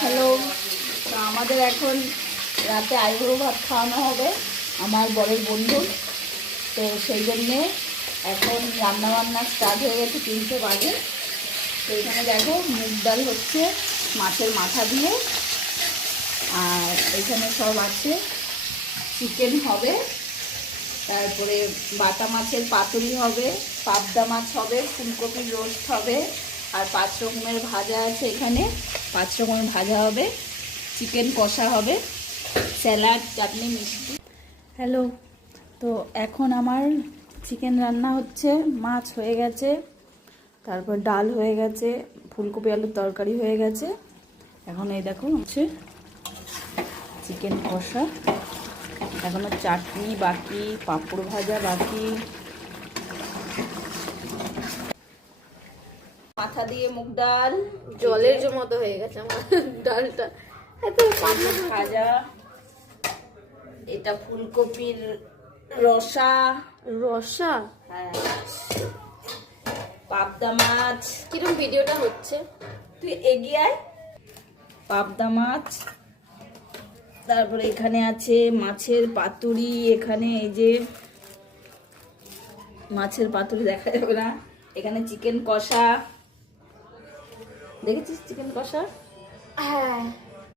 Hello, তো আমাদের এখন রাতে আইবুড়ো ভাত খাওয়ানো হবে আমার বরের বন্ধু। তো সেই জন্যে এখন রান্নাবান্না স্টার্ট হয়ে গেছে 3টে বাজে। তো এখানে দেখো মুগ ডাল হচ্ছে মাছের মাথা দিয়ে, আর এখানে সব আছে, চিকেন হবে, তারপরে বাটা মাছের পাতুরি হবে, পাবদা মাছ হবে, ফুলকপির রোস্ট হবে, আর 5 রকমের ভাজা আছে। এখানে 5 রকমের ভাজা হবে, চিকেন কষা হবে, স্যালাড, চাটনি, মিষ্টি। হ্যালো, তো এখন আমার চিকেন রান্না হচ্ছে, মাছ হয়ে গেছে, তারপর ডাল হয়ে গেছে, ফুলকপি আলুর তরকারি হয়ে গেছে। এখন এই দেখো হচ্ছে চিকেন কষা, এখনো চাটনি বাকি, পাঁপড় ভাজা বাকি। মাথা দিয়ে মুগ ডাল জলের মতো হয়ে গেছে আমার ডালটা, এত ভাজা। এটা ফুলকপির রসা, রসা। হ্যাঁ, পাবদা মাছ। কিরকম ভিডিওটা হচ্ছে, তুই এগিয়ে আয়। পাবদা মাছ, তারপরে এখানে আছে মাছের পাতুরি। এখানে এই যে মাছের পাতুরি দেখা যাবে না, এখানে চিকেন কষা, দেখেছিস চিকেন কষা? হ্যাঁ